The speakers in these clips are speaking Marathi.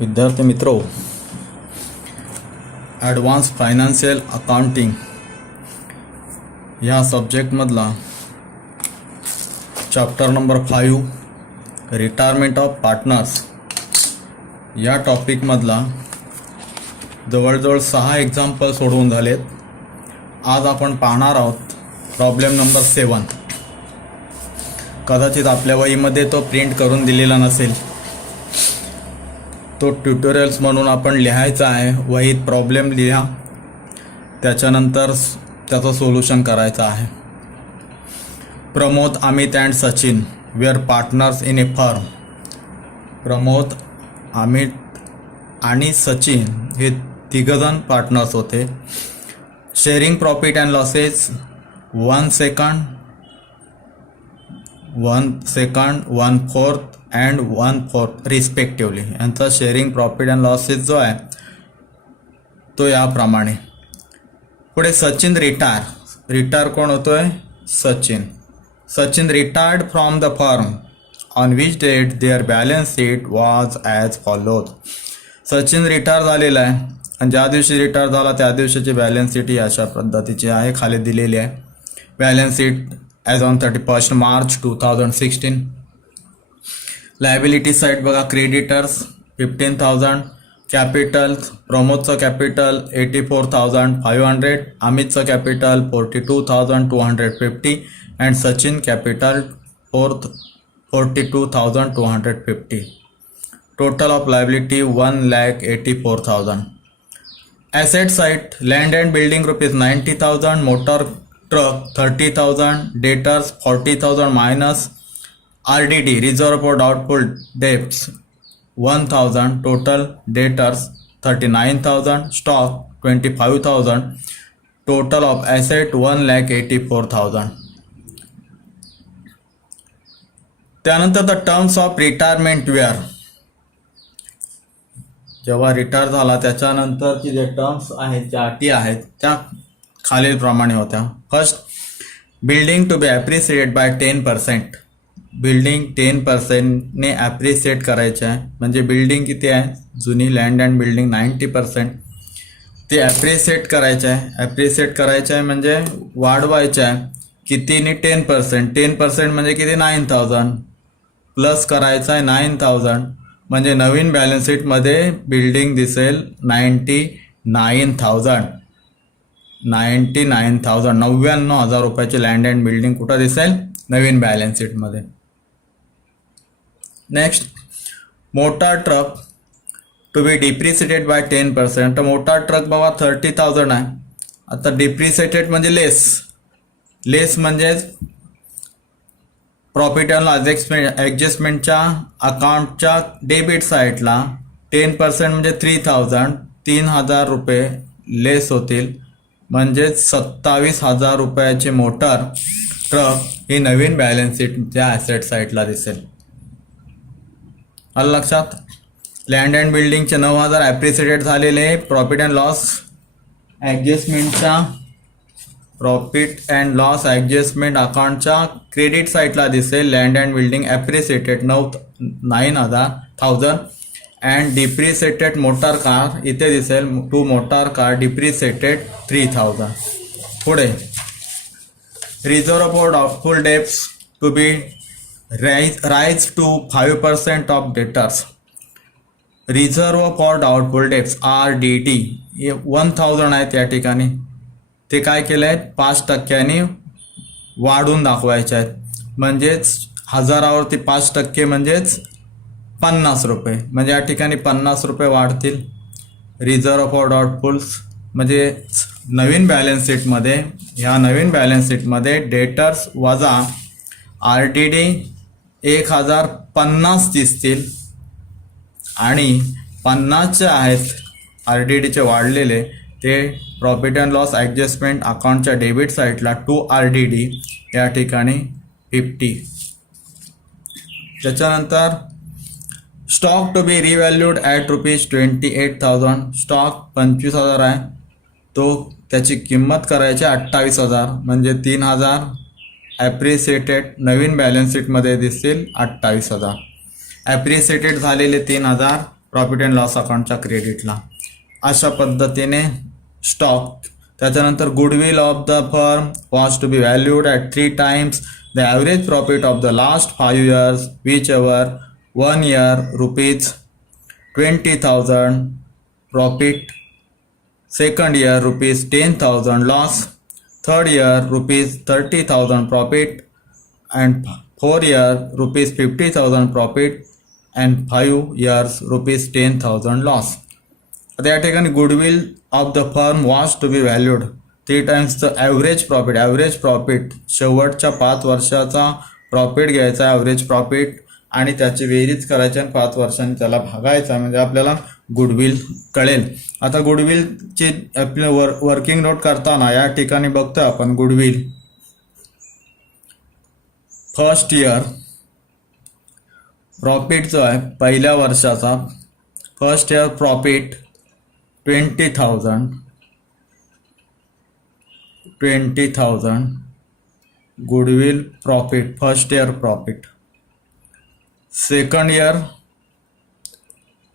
विद्यार्थी मित्रो, ॲडव्हान्स फायनान्शियल अकाउंटिंग ह्या सब्जेक्टमधला chapter number 5 retirement of partners या टॉपिकमधला जवळजवळ 6 एक्झाम्पल सोडवून झालेत. आज आपण पाहणार आहोत प्रॉब्लेम नंबर 7. कदाचित आपल्या वहीमध्ये तो प्रिंट करून दिलेला नसेल, तो ट्युटोरियल्स म्हणून आपण लिहायचा आहे. वहीत प्रॉब्लेम लिहा, त्याच्यानंतर त्याचं सोल्युशन करायचं आहे. Pramod, Amit and Sachin were partners in a firm. Pramod, Amit आणि सचिन हे तिघजण पार्टनर्स होते. Sharing profit and losses 1 second, 1/4 and 1/4 respectively. यांचा शेअरिंग प्रॉफिट अँड लॉसेस जो आहे तो याप्रमाणे. पुढे सचिन रिटायर कोण होतोय? Sachin retired from the firm on which date their balance sheet was as follows. Sachin retire झालेला आहे आणि ज्या दिवशी रिटायर झाला त्या दिवशीची बॅलन्स शीट ही अशा पद्धतीची आहे, खाली दिलेली आहे. Balance sheet as on 31 March 2016. Liability side बघा, क्रेडिटर्स 15,000, कॅपिटल प्रमोदचं कॅपिटल 84,500, अमितचं capital 42,250 and Sachin capital 42,250. Total of liability 1,84,000. Asset side, land and building ₹90,000, motor truck 30,000, debtors 40,000 minus RDD reserve for doubtful debts 1,000, total debtors 39,000, stock 25,000, total of asset 1,84,000. त्यानंतर the terms of retirement were. जेव्हा रिटायर झाला त्याच्यानंतरची जे टर्म्स आहेत, ज्या अटी आहेत त्या खालीलप्रमाणे होत्या. First, building to be appreciated by 10%. Building 10%ने ॲप्रिसिएट करायचे आहे. म्हणजे बिल्डिंग किती आहे? जुनी लँड अँड बिल्डिंग 90%, ते ॲप्रिसिएट करायचे आहे. ॲप्रिसिएट करायचे आहे म्हणजे वाढवायचे आहे. कितीने? 10%. 10% म्हणजे किती? 9,000 प्लस करायचं आहे 9,000 म्हणजे नवीन बॅलन्स शीटमध्ये बिल्डिंग दिसेल 99,000. 99,000 रुपयाची लँड अँड बिल्डिंग कुठं दिसेल? नवीन बॅलन्स शीटमध्ये. Next, motor truck to be depreciated by 10%. तर मोटार ट्रक बाबा 30,000 आहे. आता डिप्रिसिएटेड म्हणजे लेस म्हणजेच प्रॉफिट अँड लॉस ॲडजस्टमेंटच्या अकाउंटच्या डेबिट साईडला 10% म्हणजे 3,000 रुपये लेस होतील. म्हणजेच 27,000 रुपयाचे मोटार ट्रक ही नवीन बॅलन्स शीटच्या ॲसेट साईडला दिसेल. आलं लक्षात? लँड अँड बिल्डिंगचे 9,000 ॲप्रिसिएटेड झालेले. प्रॉफिट अँड लॉस ॲडजस्टमेंट अकाउंटच्या क्रेडिट साईडला दिसेल land and building appreciated 9,000 and depreciated motor car इथे दिसेल 2 मोटार कार डिप्रिसिएटेड 3,000. पुढे, reserve for doubtful debts to be raise to 5% of debtors. Reserve for doubtful debts RDD 1,000 आहेत या ठिकाणी. ते काय केलं आहे? 5% वाढून दाखवायचे आहेत. म्हणजेच 1,000वरती 5% म्हणजेच 50 रुपये. म्हणजे या ठिकाणी 50 रुपये वाढतील. रिझर्व फॉर डाउटफुल्स म्हणजे नवीन बॅलन्स शीटमध्ये, ह्या नवीन बॅलन्स शीटमध्ये डेटर्स वजा RDD 1,050 दिसतील आणि 50चे आहेत RDDचे वाढलेले ते प्रॉफिट अँड लॉस ॲडजस्टमेंट अकाउंटच्या डेबिट साईडला 2 RDD या ठिकाणी 50. त्याच्यानंतर stock to be revalued at ₹28,000. Stock 25,000 आहे, तो त्याची किंमत करायची 28,000 म्हणजे 3,000 ॲप्रिसिएटेड नवीन बॅलन्स शीटमध्ये दिसतील 28,000. ॲप्रिसिएटेड झालेले 3,000 प्रॉफिट अँड लॉस अकाउंटच्या क्रेडिटला. अशा पद्धतीने स्टॉक. त्याच्यानंतर goodwill of the firm was to be valued at 3 times the average profit of the last 5 years whichever 1 year ₹20,000 profit, second year ₹10,000 loss, third year ₹30,000 profit, and 4 year ₹50,000 profit, and 5 years ₹10,000 loss. आता या ठिकाणी goodwill of the firm was to be valued 3 times the average profit. Average profit शेवटच्या 5 वर्षाचा प्रॉफिट घ्यायचा ॲव्हरेज प्रॉफिट आणि त्याची बेरीज करायची आणि 5 वर्षांनी त्याला भागायचा म्हणजे आपल्याला गुडविल कळेल. आता गुडविलची आपल्या वर्किंग नोट करताना या ठिकाणी बघतो आपण गुडविल फर्स्ट इयर प्रॉफिट जो आहे पहिल्या वर्षाचा first year profit 20,000 goodwill profit first year profit. Second year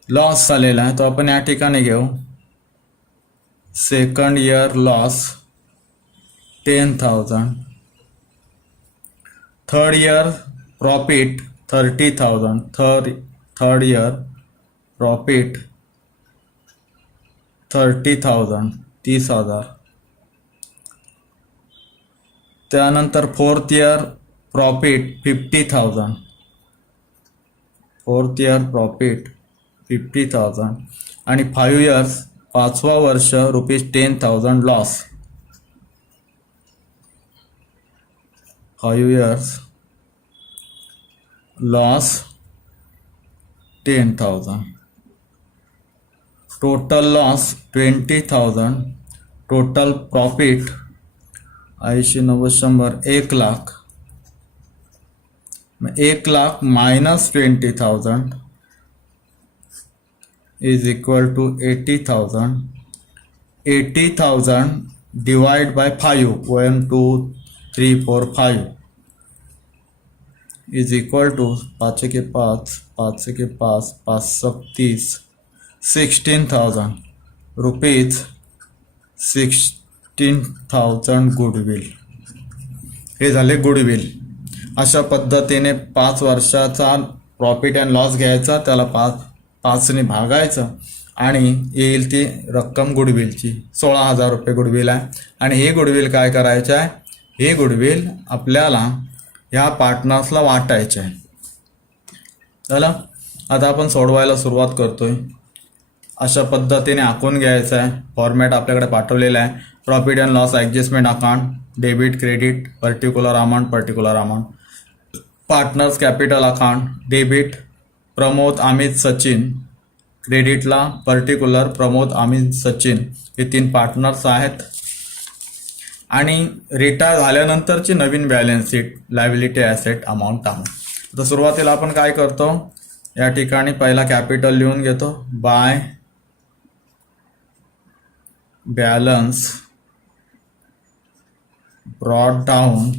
loss झालेला आहे तो आपण या ठिकाणी घेऊ. Second year loss 10,000. Third year profit 30,000. Third year profit 30,000 30,000. त्यानंतर fourth year profit 50,000. Fourth year profit 50,000 आणि 5 years 5वा वर्ष ₹10,000 loss. 5 years loss 10,000. Total loss 20,000. Total profit 80, 90, 100 1,00,000. 1,00,000 minus 20,000 is equal to 80,000. 80,000 divide by 5 1 2 3 4 5 is equal to 5 K 5 5 K 5 5 30 16,000 rupees. 16,000 goodwill. हे झाले गुडविल. अशा पद्धतीने 5 वर्षाचा प्रॉफिट अँड लॉस घ्यायचा त्याला 5ने भागायचं आणि येईल ती रक्कम गुडविलची. 16,000 रुपये गुडविल आहे आणि हे गुडविल काय करायचं आहे हे गुडविल आपल्याला ह्या पार्टनर्सला वाटायचे आहे. चला आता आपण सोडवायला सुरुवात करतोय. अशा पद्धतीने आखून घ्यायचं आहे. फॉर्मॅट आपल्याकडे पाठवलेला आहे. Profit and loss adjustment account debit credit particular amount partners capital account debit Pramod Amit Sachin क्रेडिटला पर्टिक्युलर प्रमोद अमित सचिन हे 3 पार्टनर्स आहेत. आणि रिटायर झाल्यानंतरची नवीन balance sheet liability asset amount आहे. तर सुरुवातीला आपण काय करतो या ठिकाणी पहिला कॅपिटल लिहून घेतो. By balance brought down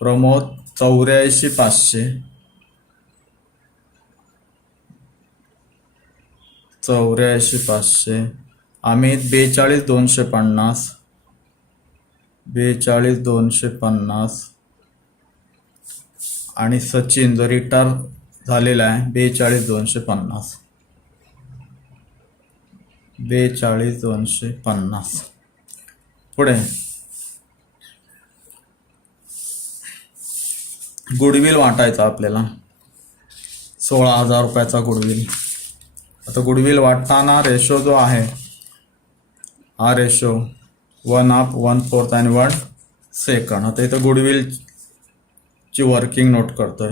Pramod 84,500 84,500 Amit 42,250 आणि सचिन जो रिटायर झालेला आहे 42,250 पुढे गुडविल वाटायचा आपल्याला 16,000 रुपयाचा गुडविल. आता गुडविल वाटताना रेशो जो आहे हा रेशो 1/2 1/4 आणि 1/2. आता इथं गुडविलची वर्किंग नोट करतोय.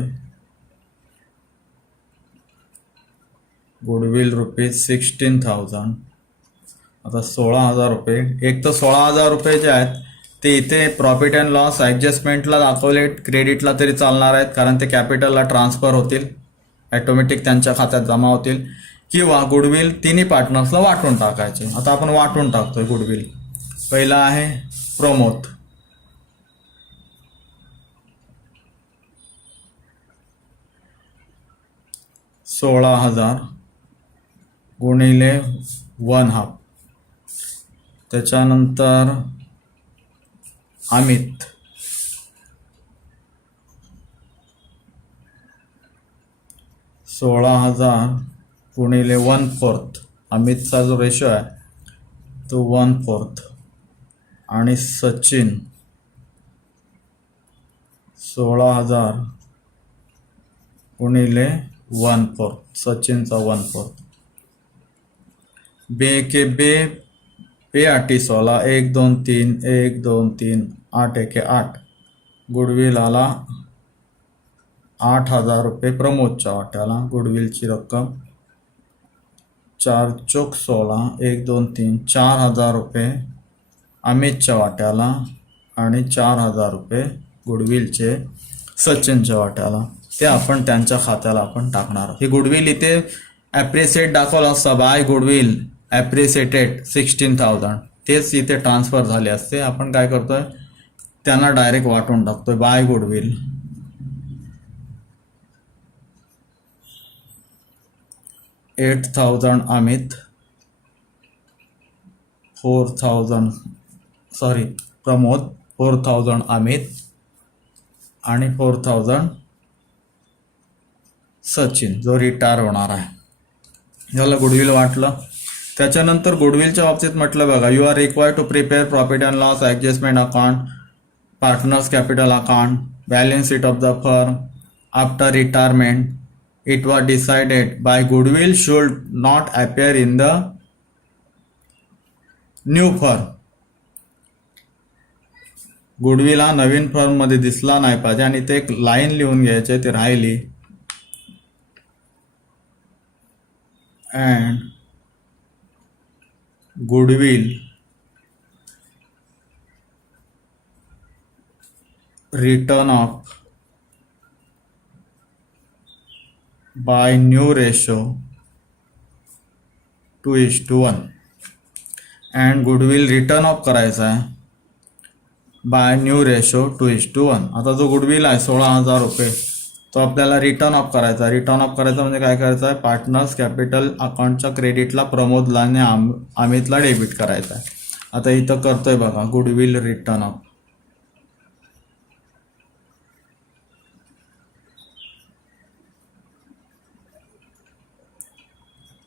गुडविल ₹16,000. आता 16,000 रुपये एक तर 16,000 रुपये जे आहेत ते इथे प्रॉफिट अँड लॉस ॲडजस्टमेंटला दाखवले क्रेडिटला तरी चालणार आहेत कारण ते कॅपिटलला ट्रान्सफर होतील ॲटोमॅटिक त्यांच्या खात्यात जमा होतील. किंवा गुडविल तिन्ही पार्टनर्सला वाटून टाकायचे. आता आपण वाटून टाकतोय गुडविल. पहिला आहे प्रमोद 16,000 गुणिले 1/2. त्याच्यानंतर अमित, 16,000 गुणिले 1/4. अमितचा जो रेशो आहे तो 1/4. आणि सचिन 16,000 गुणिले 1/4. सचिनचा 1/4. बे के बे 8 16, 1 2 3, 1 2 3, 8 1 8. गुडविल आला 8,000 रुपये प्रमोदच्या वाट्याला. गुडविलची रक्कम 4 चोक 16, 1 2 3, 4,000 रुपये अमितच्या वाट्याला आणि 4,000 रुपये गुडविलचे सचिनच्या वाट्याला. ते आपण त्यांच्या खात्याला आपण टाकणार. ही गुडविल इथे ॲप्रिसिएट दाखवलं असतं, बाय गुडविल ॲप्रिसिएटेड 16,000. तेच इथे ट्रान्सफर झाले असते. आपण काय करतोय, त्यांना डायरेक्ट वाटून टाकतोय. बाय गुडविल 8,000 अमित, 4,000 प्रमोद, 4,000 अमित आणि 4,000 सचिन जो रिटायर होणार आहे. याला गुडविल वाटलं. त्याच्यानंतर गुडविलच्या बाबतीत म्हटलं बघा, you are required to prepare profit and loss adjustment account, partners capital account, balance sheet of the firm after retirement. It was decided by goodwill should not appear in the new firm. Goodwill हा नवीन फर्म मध्ये दिसला नाही पाहिजे आणि ते एक लाईन लिहून घ्यायचे, ते राहिली. And goodwill return of by new ratio 2:1. and goodwill return off करायचा आहे बाय न्यू रेशो 2:1. आता जो गुडविल आहे 16,000 रुपये तो आपल्याला रिटर्न ऑफ करायचा. रिटर्न ऑफ करायचा म्हणजे काय करायचं आहे, पार्टनर्स कॅपिटल अकाउंटच्या क्रेडिटला प्रमोदला आणि अमितला डेबिट करायचा आहे. आता इथं करतोय बघा, गुडविल रिटर्न ऑफ.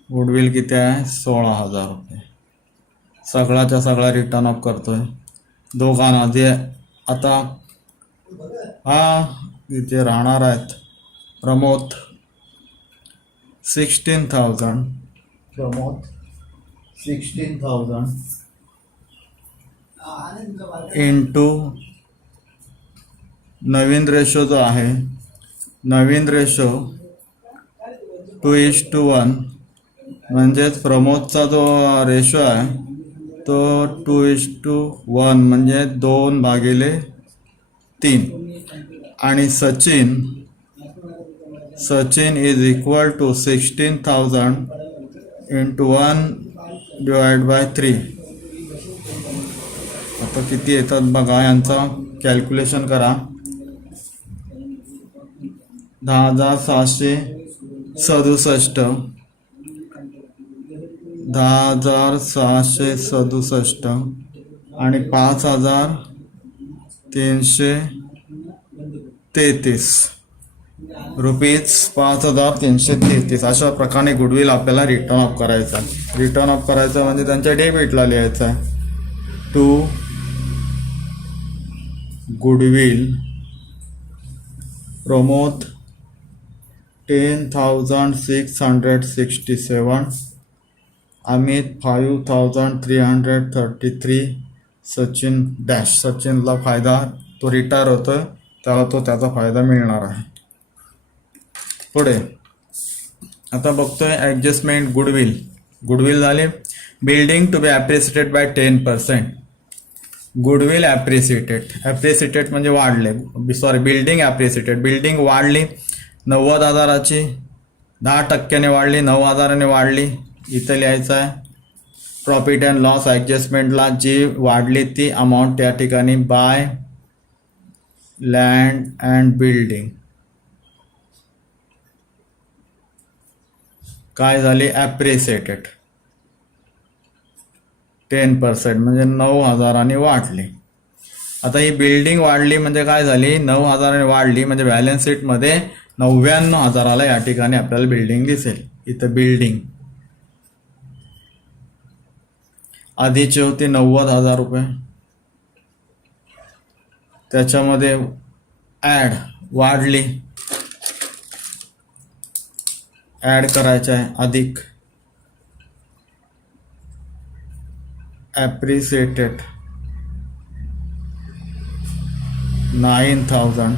गुडविल किती आहे, 16,000 रुपये. सगळाच्या सगळा रिटर्न ऑफ करतोय दोघांना. जे आता इथे राहणार आहेत प्रमोद 16,000, प्रमोद 16,000 इंटू नवीन रेशो जो आहे, नवीन रेशो 2:1. म्हणजेच प्रमोदचा जो रेशो आहे तो 2:1 म्हणजे 2/3. आणि Sachin is equal to 16,000 into 1/3. आता किती येतात बघा, यांचा कॅल्क्युलेशन करा. 10,667, 10,667 आणि 5,333 रुपीज, 5,333. अशा प्रकारे गुडविल आपल्याला रिटर्न ऑफ करायचा. रिटर्न ऑफ करायचं म्हणजे त्यांच्या डेबिटला लिहायचं आहे. To goodwill Pramod 10,667, Amit 5,333, Sachin dash. सचिनला फायदा, तो रिटायर होतोय, त्याला त्याचा फायदा मिळणार आहे. पुढे आता बघतोय ॲडजस्टमेंट गुडविल झाले. Building to be appreciated by 10%. Goodwill appreciated म्हणजे वाढले, बिल्डिंग ॲप्रिसिएटेड. बिल्डिंग वाढली 90,000ची, 10% वाढली, 9,000 वाढली. इथं लिहायचं आहे प्रॉफिट अँड लॉस ॲडजस्टमेंटला जी वाढली ती अमाऊंट त्या ठिकाणी बाय लँड अँड बिल्डिंग. काय झाली ॲप्रिसिएटेड 10% म्हणजे 9,000 वाढली. आता ही बिल्डिंग वाढली म्हणजे काय झाली 9,000 वाढली म्हणजे बॅलन्स शीटमध्ये 99,000 या ठिकाणी आपल्याला बिल्डिंग दिसेल. इथं बिल्डिंग आधीची होती 90,000 रुपये, त्याच्यामध्ये ॲड वाढली, ॲड करायचं आहे अधिक ॲप्रिसिएटेड 9,000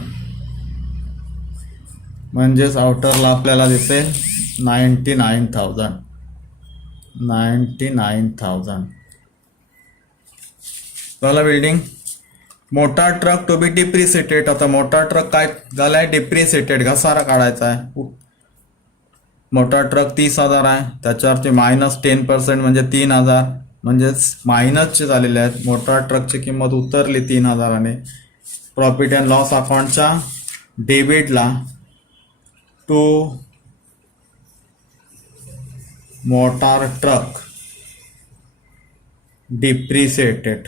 म्हणजेच आउटरला आपल्याला दिसेल 99,000 झाला बिल्डिंग. मोठा ट्रक टू बी डिप्रिसिएटेड. आता मोठा ट्रक काय झालाय डिप्रिसिएटेड, घसारा काढायचा आहे. मोठा ट्रक 30,000 आहे, त्याच्यावरती -10% म्हणजे 3,000 म्हणजेच मायनसचे झालेले आहेत. मोठा ट्रकची किंमत उतरली 3,000. प्रॉफिट अँड लॉस अकाउंटच्या डेबिटला to motor truck depreciated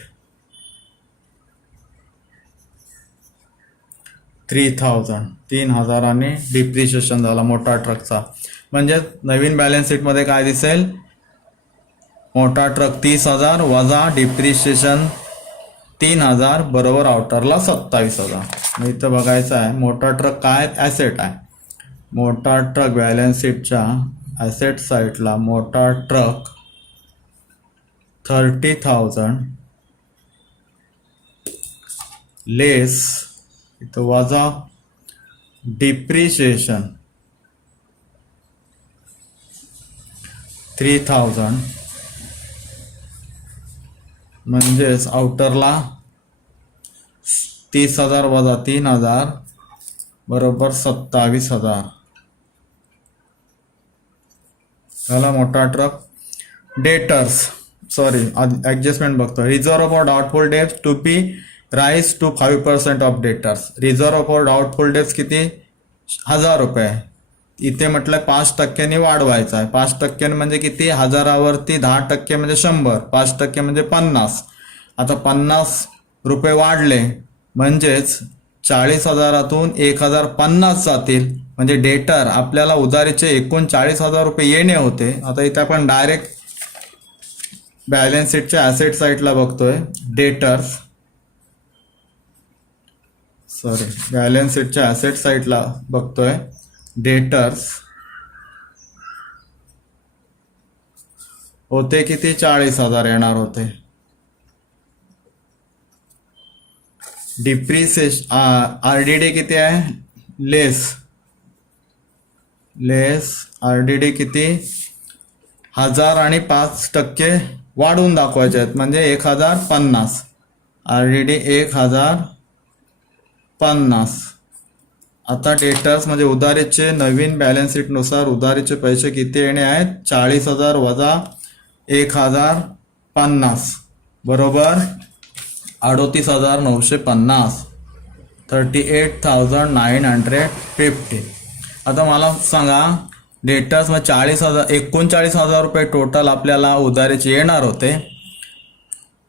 3,000 depreciation झाला मोठा ट्रकचा. म्हणजे नवीन बॅलन्स शीटमध्ये काय दिसेल मोठा ट्रक 30,000 वजा डिप्रिशिएशन 3,000 बरोबर आउटरला 27,000. मग इथं बघायचं आहे मोठा ट्रक काय ॲसेट आहे. मोठा ट्रक बॅलन्स शीटच्या ॲसेट साईडला मोठा ट्रक 30,000 लेस इथं वजा डिप्रिशिएशन 3,000 म्हणजेच आउटरला 30,000 वजा 3,000 बरोबर 27,000 झाला मोठा ट्रक. डेटर्स ॲडजस्टमेंट बघतो. Reserve for doubtful debts to be raise to 5% of debtors. Reserve for doubtful debts किती 1,000 रुपये. इथे म्हटलं 5% वाढवायचा आहे. 5% म्हणजे किती 1,000वरती 10% म्हणजे 100, 5% म्हणजे 50. आता 50 रुपये वाढले म्हणजेच 40,000तून 1,050 जातील. म्हणजे डेटर आपल्याला उधारीचे एकूण 40,000 रुपये येणे होते. आता इथे आपण डायरेक्ट बॅलन्स शीटच्या ॲसेट साईडला बघतोय. बॅलन्स शीटच्या ॲसेट साईडला बघतोय. डेटर्स होते किती 40,000 येणार होते. डिप्रिसिएशन आरडीडी किती आहे लेस आरडीडी किती 1,000 आणि 5% वाढवून दाखवायचे आहेत म्हणजे 1,050. आरडीडी 1,050. आता डेटर्स म्हणजे उधारीचे नवीन बॅलन्स शीटनुसार उधारीचे पैसे किती येणे आहेत 40,000 वजा 1,050 बरोबर 38,950 38,950. आता मला सांगा डेटर्स मग 39,000 रुपये टोटल आपल्याला उधारीचे येणार होते.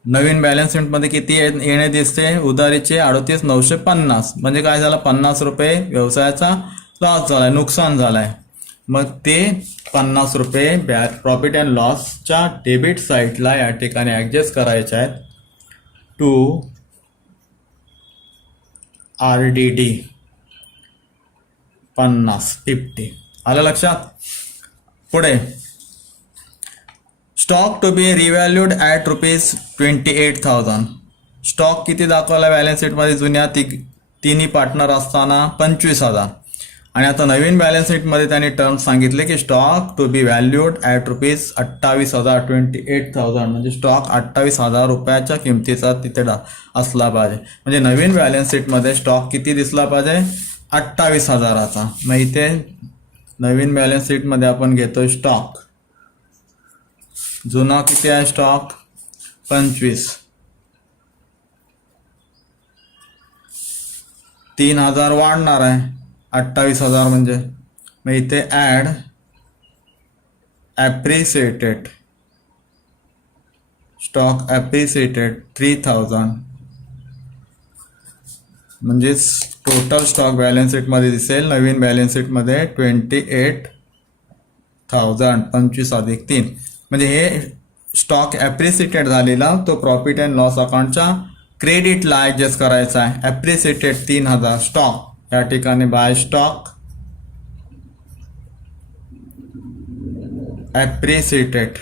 नवीन बॅलन्स शीटमध्ये किती येणे दिसते उधारीचे 38,950 म्हणजे काय झालं 50 रुपये व्यवसायाचा लॉस झालाय, नुकसान झालाय. मग ते 50 रुपये प्रॉफिट अँड लॉसच्या डेबिट साईडला या ठिकाणी ॲडजस्ट करायचे आहेत टू आरडीडी 50. आलं लक्षात. पुढे stock to be revalued at ₹28,000. Stock किती दाखवला बॅलन्स शीटमध्ये जुन्या तिन्ही पार्टनर असताना 25,000. आणि आता नवीन बॅलन्स शीटमध्ये त्यांनी टर्म्स सांगितले की stock to be valued at ₹28,000 28,000 म्हणजे स्टॉक 28,000 रुपयाच्या किमतीचा तिथे असला पाहिजे. म्हणजे नवीन बॅलन्स शीटमध्ये स्टॉक किती दिसला पाहिजे 28,000चा. मग इथे नवीन बॅलन्स शीटमध्ये आपण घेतोय स्टॉक जुना किती आहे स्टॉक 25. 3,000 वाढणार आहे 28,000 म्हणजे मग इथे ॲड ॲप्रिसिएटेड, स्टॉक ॲप्रिसिएटेड 3000, म्हणजेच टोटल स्टॉक बॅलन्स शीटमध्ये दिसेल, नवीन बॅलन्स शीटमध्ये 28,000, 25+3, म्हणजे हे स्टॉक ॲप्रिसिएटेड झालेला तो प्रॉफिट अँड लॉस अकाउंटच्या क्रेडिटला ॲडजस्ट करायचा आहे. ॲप्रिसिएटेड 3000 स्टॉक, या ठिकाणी बाय स्टॉक ॲप्रिसिएटेड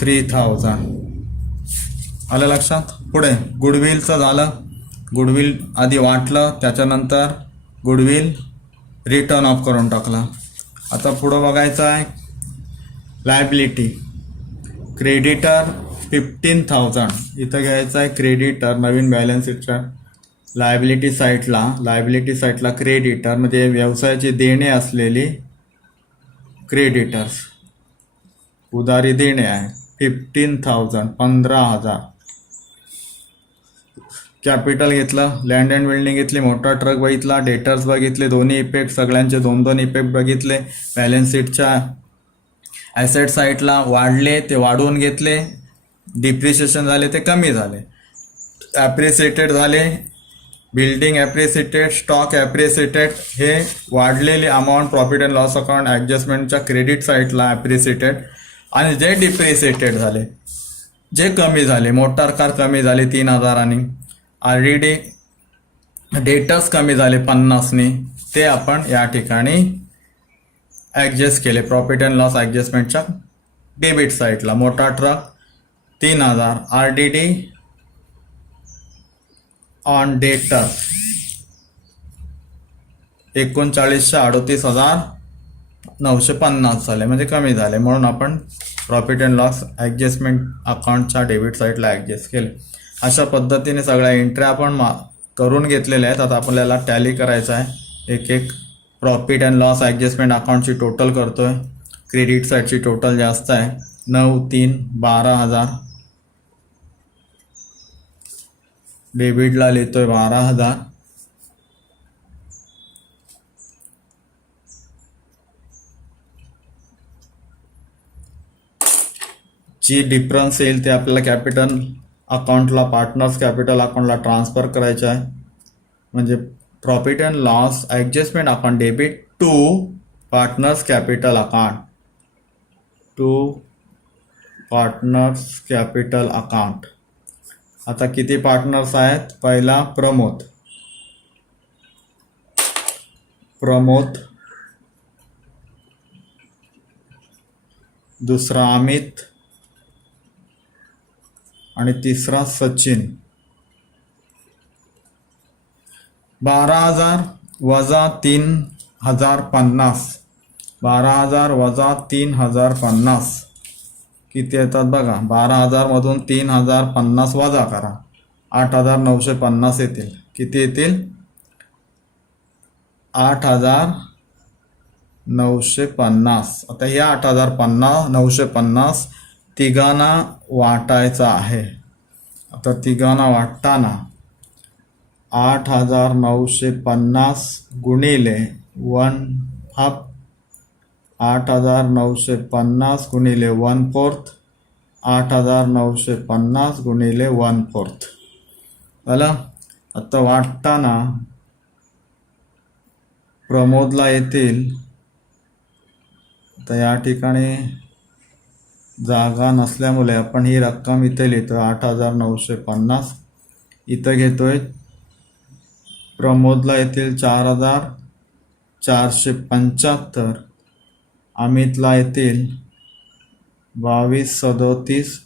3000. आलं लक्षात. पुढे गुडविलचं झालं. गुडविल आधी वाटलं, त्याच्यानंतर गुडविल रिटर्न ऑफ करून टाकला. आता पुढं बघायचं आहे लायबिलिटी. क्रेडिटर 15,000 इथं घ्यायचं आहे. क्रेडिटर नवीन बॅलन्स शीटच्या लायबिलिटी साईटला क्रेडिटर म्हणजे व्यवसायाची देणे असलेली क्रेडिटर्स, उधारी देणे आहे 15,000, 15,000. कॅपिटल घेतलं, लँड अँड बिल्डिंग घेतली, मोठा ट्रक बघितला, डेटर्स बघितले, दोन्ही इफेक्ट सगळ्यांचे 2-2 इफेक्ट बघितले. बॅलन्स शीटच्या ॲसेट साईडला वाढले ते वाढवून घेतले, डिप्रिशिएशन झाले ते कमी झाले, ॲप्रिसिएटेड झाले, बिल्डिंग ॲप्रिसिएटेड, स्टॉक ॲप्रिसिएटेड, हे वाढलेले amount profit and loss account ॲडजस्टमेंटच्या क्रेडिट साईडला ॲप्रिसिएटेड. आणि जे डिप्रिसिएटेड झाले, जे कमी झाले, मोटार कार कमी झाले 3,000, ऑलरेडी डेटर्स कमी झाले 50ने, ते आपण या ठिकाणी ॲडजस्ट केले प्रॉफिट अँड लॉस ॲडजस्टमेंटच्या डेबिट साईडला. मोठा ट्रक 3,000, RDD ऑन डेटर्स 39,38,950 झाले, म्हणजे कमी झाले, म्हणून आपण प्रॉफिट अँड लॉस ॲडजस्टमेंट अकाउंटच्या डेबिट साईडला ॲडजस्ट केले. अशा पद्धतीने सगळ्या एंट्री आपण करून घेतलेल्या आहेत. आता आपल्याला टॅली करायचं आहे एक एक. प्रॉफिट अँड लॉस ॲडजस्टमेंट अकाउंटची टोटल करतोय. क्रेडिट साईडची टोटल जास्त आहे 9,3,12,000, डेबिटला लिहितोय 12,000, जी डिफरन्स येईल ते आपल्याला कॅपिटल अकाउंटला, पार्टनर्स कॅपिटल अकाउंटला ट्रान्सफर करायचं आहे. म्हणजे profit and loss adjustment account debit to partners capital account, to partners capital account. आता किती पार्टनर्स आहेत? पहिला प्रमोद, दुसरा अमित आणि तिसरा सचिन. 12,000 वजा 3,050, 12,000 वजा 3,050 किती येतात बघा. 12,000 मधून 3,050 वजा करा, 8,950 येतील. किती येतील? 8,950. आता या 8,950 तिघांना वाटायचं आहे. आता तिघांना वाटताना 8,950 गुणिले 1/2, 8,950 गुणिले 1/4, 8,950 गुणिले 1/4 झालं. आता वाटताना प्रमोदला येतील, तर या ठिकाणी जागा नसल्यामुळे आपण ही रक्कम इथे लिहितो 8,950. इथं घेतोय. प्रमोदला येतील 4,475, अमितला येतील 22,37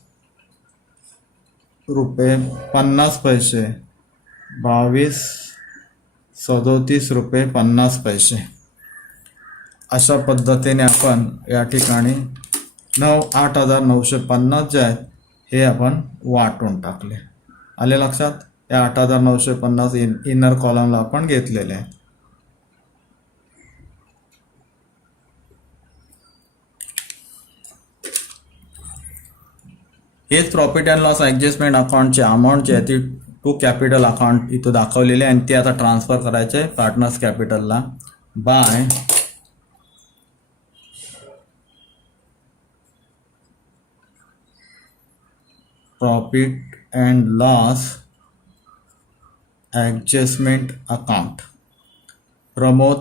रुपये 50 पैसे, 22,37 रुपये 50 पैसे. अशा पद्धतीने आपण या ठिकाणी 8,950 जे आहेत हे आपण वाटून टाकले. आले लक्षात? या 8,950 इनर कॉलमला आपण घेतलेले आहे. हेच प्रॉफिट अँड लॉस ॲडजस्टमेंट अकाउंटचे अमाऊंट जे आहे ती टू कॅपिटल अकाउंट इथं दाखवलेले आहे आणि ते आता ट्रान्सफर करायचे पार्टनर्स कॅपिटलला by profit and loss adjustment account. Pramod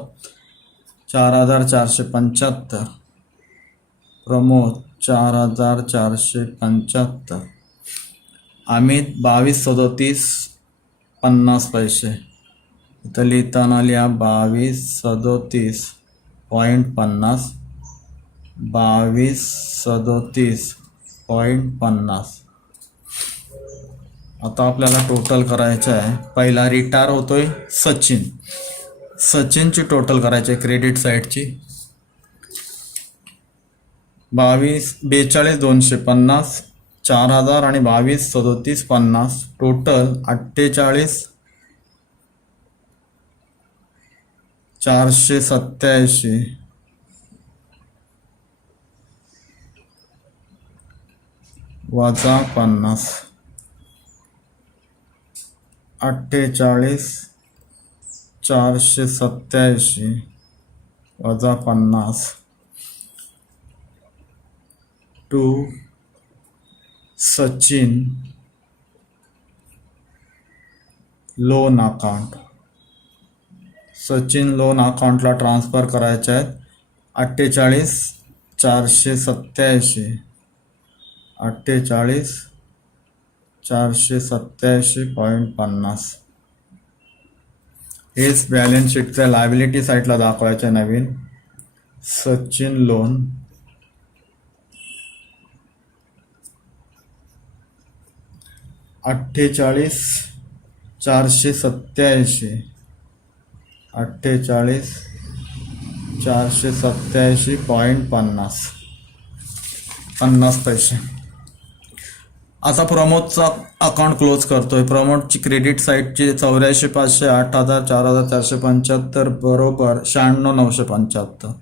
4475, Pramod 4475, Amit 2237.50 पैसे. इथं लिहिताना लिहा 2237.50, 2237.50. आता आपल्याला टोटल करायचं आहे. पहिला रिटायर होतोय सचिनची टोटल करायची आहे क्रेडिट साईडची. 42,250, 4,000 आणि 22,37.50, टोटल 48,487 वजा 50. 48,487 वजा 50 to Sachin loan account. Sachin loan अकाउंटला ट्रान्सफर करायचे आहेत 48,487, 48,487.50. हेच बॅलन्स शीटच्या लायबिलिटी साईडला दाखवायचे नवीन. सचिन लोन 48,487, 48,487.50 पैसे. आता प्रमोदचा अकाउंट क्लोज करतोय. प्रमोदची क्रेडिट साईडची 84,500, 8,000, 4,475 बरोबर 96,975,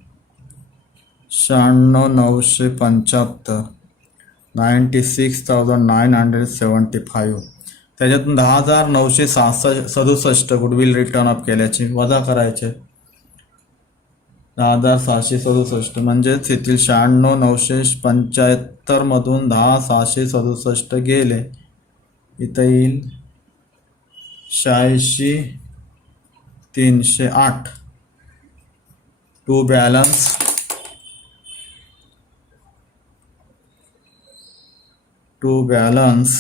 96,975, 96,975. त्याच्यातून 10,967 गुडविल रिटर्न अप केल्याची वजा करायचे. 10,667 म्हणजेच येथील 96,975 मधून 10,667 गेले. इथं येईल 86,308 टू बॅलन्स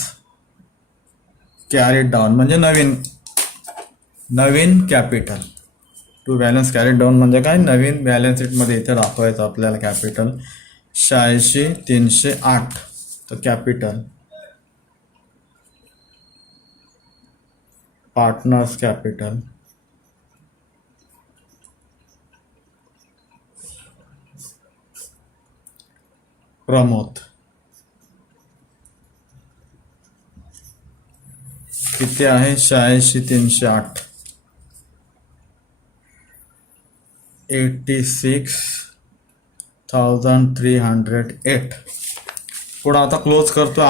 कॅरी डाऊन म्हणजे नवीन capital. To balance carry down म्हणजे काय, नवीन बॅलन्स शीटमध्ये इथे दाखवायचं आपल्याला कॅपिटल 86,308. तर कॅपिटल पार्टनर्स कॅपिटल प्रमोद किती आहे 86,308, 86,308. पुढं आता क्लोज करतो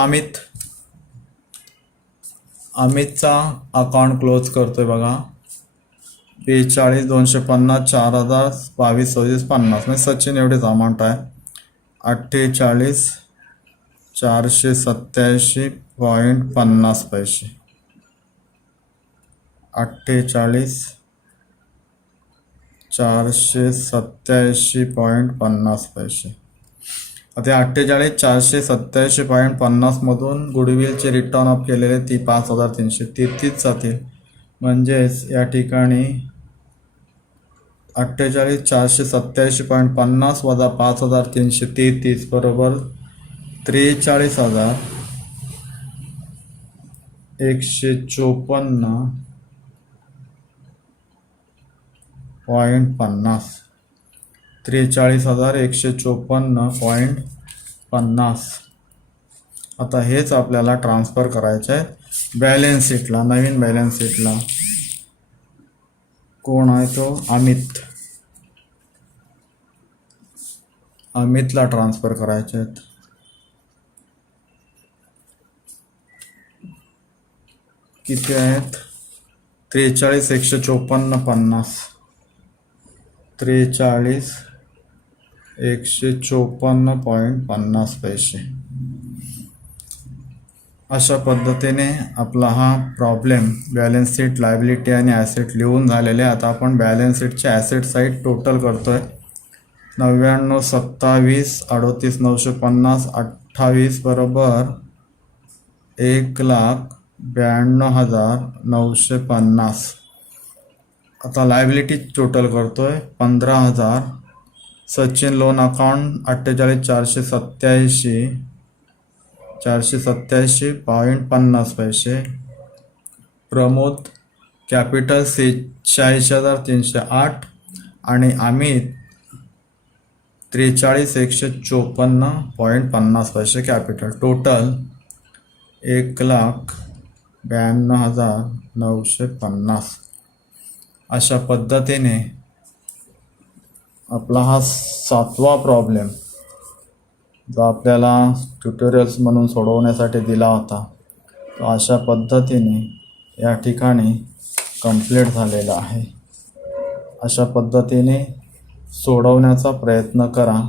अमितचा अकाउंट क्लोज करतोय बघा. 42,250, 4,000, 22,450 म्हणजे सचिन एवढेच अमाऊंट आहे. 48,487.50 पैसे, 48,487.50 पैसे. आता 48,487.50 मधून गुडविलचे रिटर्न अप केलेले ती 5,333 जातील. म्हणजेच या ठिकाणी 48,487.50 वजा 5,333 बरोबर 43,154.50, 43,154.50. आता हेच आपल्याला ट्रान्सफर करायचं आहे बॅलन्स शीटला, नवीन बॅलन्स शीटला. कोण आहे तो, अमितला ट्रान्सफर करायचे आहेत. किती आहेत 43,154.50, 43,154.50 पैसे. अशा पद्धतीने आपला हा प्रॉब्लेम बॅलन्स शीट, लायबिलिटी आणि ॲसेट लिहून झालेले. आता आपण बॅलन्स शीटचे ॲसेट साईड टोटल करतोय. 99, 27, 38, 950, 28 बरोबर 1,92,950. आता लायबिलिटी टोटल करतोय 15,000. सचिन लोन अकाउंट 48,487, 487.50 पैसे. प्रमोद कॅपिटल 46,308 आणि अमित 43,154.50 पैसे कॅपिटल. टोटल 1,92,950. अशा पद्धतीने आपला हा 7वा प्रॉब्लेम जो आपल्याला ट्युटोरियल्स म्हणून सोडवण्यासाठी दिला होता तो अशा पद्धतीने या ठिकाणी कंप्लीट झालेला आहे. अशा पद्धतीने सोडवण्याचा प्रयत्न करा.